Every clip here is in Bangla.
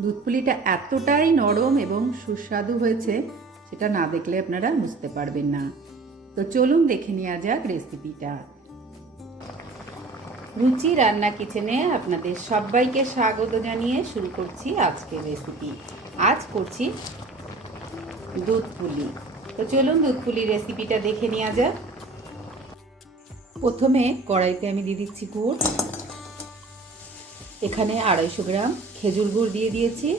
দুধ পুলিটা এতটাই নরম এবং সুস্বাদু হয়েছে সেটা না দেখলে আপনারা বুঝতে পারবেন না। তো চলুন দেখে নেওয়া যাক রেসিপিটা। রুচি রান্না কিচেনে আপনাদের সবাইকে স্বাগত জানিয়ে শুরু করছি আজকের রেসিপি। আজ করছি দুধ পুলি তো চলুন দুধ পুলি রেসিপিটা দেখে নেওয়া যাক। প্রথমে কড়াইতে আমি দিয়ে দিচ্ছি গুড়। এখানে আড়াইশো গ্রাম খেজুর গুড় দিয়ে দিয়েছি।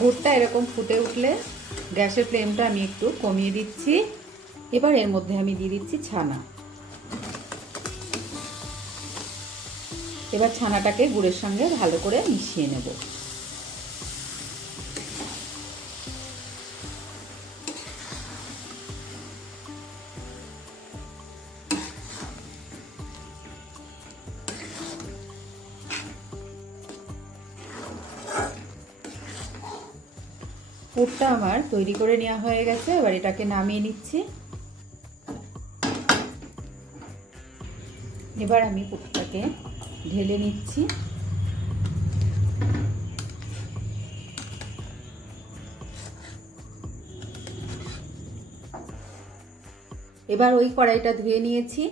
গুড়টা এরকম ফুটে উঠলে গ্যাসের ফ্লেমটা আমি একটু কমিয়ে দিচ্ছি। এবার এর মধ্যে আমি দিয়ে দিচ্ছি ছানা। এবার ছানাটাকে গুড়ের সঙ্গে ভালো করে মিশিয়ে নেব। পুরটা আমার তৈরি করে নেওয়া হয়ে গেছে, এবার এটাকে নামিয়ে নিচ্ছি। এবার আমি পুরটাকে ঢেলে নিচ্ছি। এবার ওই কড়াইটা ধুয়ে নিয়েছি,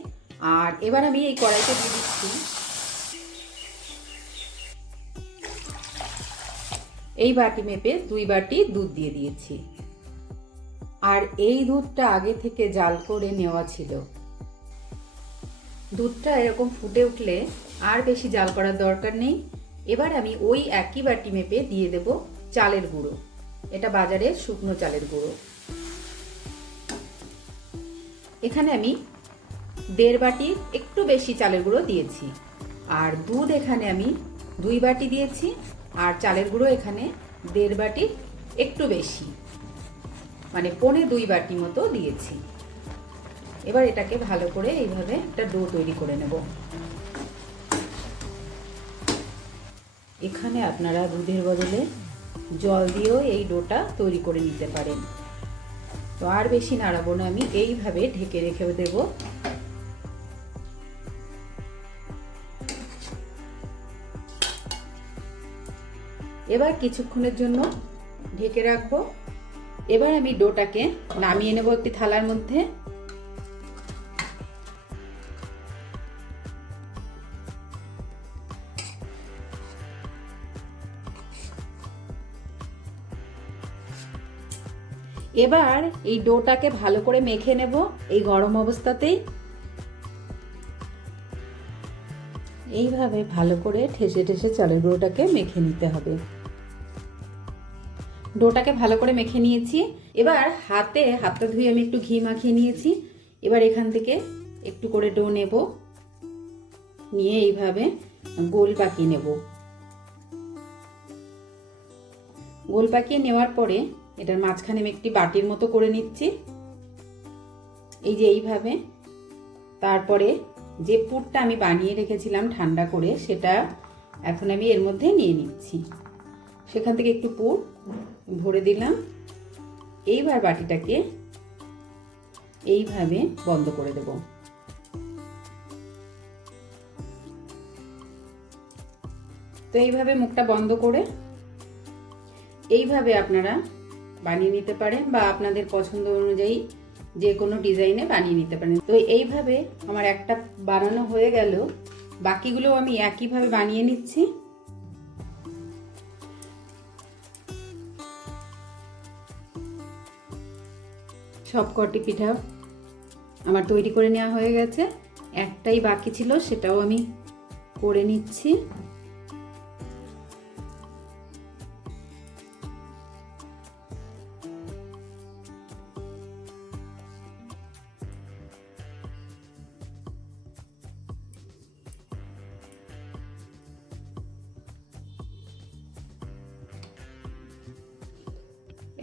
আর এবার আমি এই কড়াইটা দিয়ে দিচ্ছি এই বাটি মেপে দুই বাটি দুধ দিয়ে দিয়েছি। আর এই দুধটা আগে থেকে জাল করে নেওয়া ছিল। দুধটা এরকম ফুটে উঠলে আর বেশি জাল করার দরকার নেই। এবার আমি ওই একই বাটি মেপে দিয়ে দেব চালের গুঁড়ো। এটা বাজারের শুকনো চালের গুঁড়ো। এখানে আমি দেড় বাটি একটু বেশি চালের গুঁড়ো দিয়েছি। আর দুধ এখানে আমি দুই বাটি দিয়েছি। আর চালের গুঁড়ো এখানে দেড় বাটি, একটু বেশি। মানে পনে দুই বাটি মতো দিয়েছি। এবার এটাকে ভালো করে এইভাবে একটা ডো তৈরি করে নেব। এখানে আপনারা দুধের বদলে জল দিয়েও এই ডোটা তৈরি করে নিতে পারেন। তো আর বেশি নাড়াবো না, আমি এইভাবে ঢেকে রেখে দেব। এবার কিছুক্ষণের জন্য ঢেকে রাখব। এবার আমি ডোটাকে নামিয়ে নেব একটি থালার মধ্যে। এবার এই ডোটাকে ভালো করে মেখে নেব এই গরম অবস্থাতেই। এইভাবে ভালো করে ঠেসে ঠেসে চালের গুঁড়োটাকে মেখে নিতে হবে। ডোটাকে ভালো করে মেখে নিয়েছি। এবার হাতে হাতটা ধুয়ে আমি একটু ঘি মাখিয়ে নিয়েছি। এবার এখান থেকে একটু করে ডো নেব। নিয়ে এইভাবে গোল পাকিয়ে নেব। গোল পাকিয়ে নেওয়ার পরে এটার মাঝখানে আমি একটি বাটির মতো করে নিচ্ছি। এই যে এইভাবে। তারপরে যে পুরটা আমি বানিয়ে রেখেছিলাম ঠান্ডা করে সেটা এখন আমি এর মধ্যে নিয়ে নিচ্ছি। সেখান থেকে একটু পুর ভরে দিলাম। এইবার বাটিটাকে এইভাবে বন্ধ করে দেব। তো এইভাবে মুখটা বন্ধ করে এইভাবে আপনারা বানিয়ে নিতে পারেন বা আপনাদের পছন্দ অনুযায়ী যে কোনো ডিজাইনে বানিয়ে নিতে পারেন। তো এইভাবে আমার একটা বানানো হয়ে গেল। বাকিগুলো আমি একইভাবে বানিয়ে নিচ্ছি। সব কটি পিঠা আমার তৈরি করে নেওয়া হয়ে গেছে। একটাই বাকি ছিল, সেটাও আমি করে নিচ্ছি।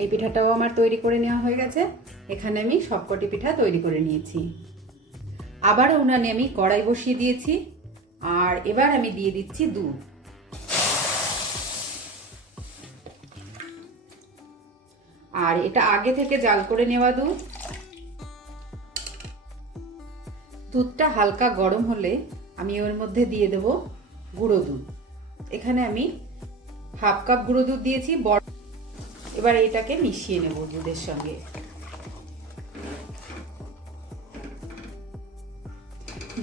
এই পিঠাটাও আমার তৈরি করে নেওয়া হয়ে গেছে। এখানে আমি সবকটি পিঠা তৈরি করে নিয়েছি। আবার উনানে আমি কড়াই বসিয়ে দিয়েছি, আর এবার আমি দিয়ে দিচ্ছি দুধ। আর এটা আগে থেকে জাল করে নেওয়া দুধ। দুধটা হালকা গরম হলে আমি ওর মধ্যে দিয়ে দেব গুঁড়ো দুধ। এখানে আমি হাফ কাপ গুঁড়ো দুধ দিয়েছি, বড় এবার এটাকে মিশিয়ে নেব দুধের সঙ্গে।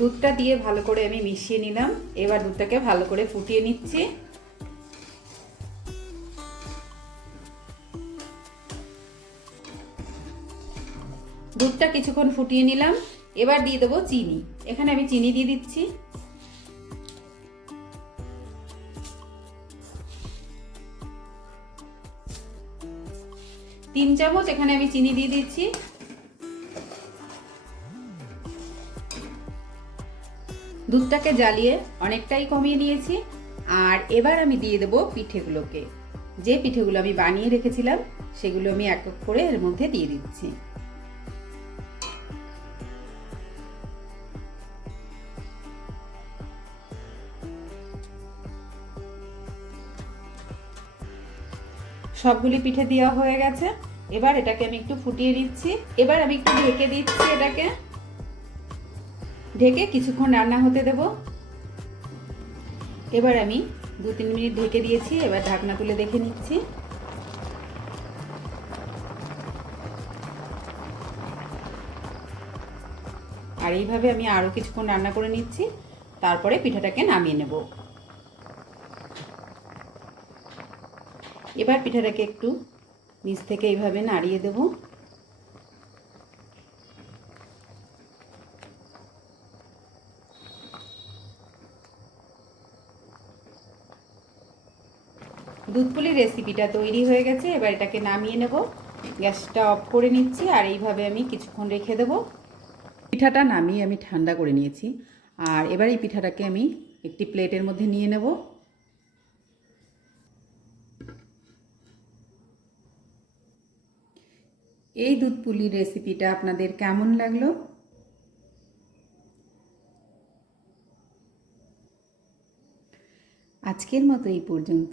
দুধটা দিয়ে ভালো করে আমি মিশিয়ে নিলাম। এবার দুধটাকে ভালো করে ফুটিয়ে নিচ্ছি। দুধটা কিছুক্ষণ ফুটিয়ে নিলাম। এবার দিয়ে দেবো চিনি। এখানে আমি চিনি দিয়ে দিচ্ছি। তিন চামচ এখানে আমি চিনি দিয়ে দিচ্ছি। দুধটাকে জ্বালিয়ে অনেকটাই কমিয়ে নিয়েছি। আর এবার আমি দিয়ে দেবো পিঠেগুলোকে। যে পিঠেগুলো আমি বানিয়ে রেখেছিলাম, সেগুলো আমি এক এক করে এর মধ্যে দিয়ে দিচ্ছি। সবগুলি পিঠে দেওয়া হয়ে গেছে। এবার এটাকে আমি একটু ফুটিয়ে দিচ্ছি এবার আমি একটু ঢেকে দিচ্ছি এটাকে। ঢেকে কিছুক্ষণ রান্না হতে দেব। এবার আমি দু তিন মিনিট ঢেকে দিয়েছি, এবার ঢাকনা তুলে দেখে নিচ্ছি। আর এইভাবে আমি আরও কিছুক্ষণ রান্না করে নিচ্ছি, তারপরে পিঠাটাকে নামিয়ে নেব। এবার পিঠাটাকে একটু নিচ থেকে এইভাবে নাড়িয়ে দেব। দুধপুলির রেসিপিটা তৈরি হয়ে গেছে। এবার এটাকে নামিয়ে নেব। গ্যাসটা অফ করে নিচ্ছি আর এইভাবে আমি কিছুক্ষণ রেখে দেব। পিঠাটা নামিয়ে আমি ঠান্ডা করে নিয়েছি। আর এবার এই পিঠাটাকে আমি একটি প্লেটের মধ্যে নিয়ে নেব। এই দুধ পুলির রেসিপিটা আপনাদের কেমন লাগল? আজকের মতো এই পর্যন্ত।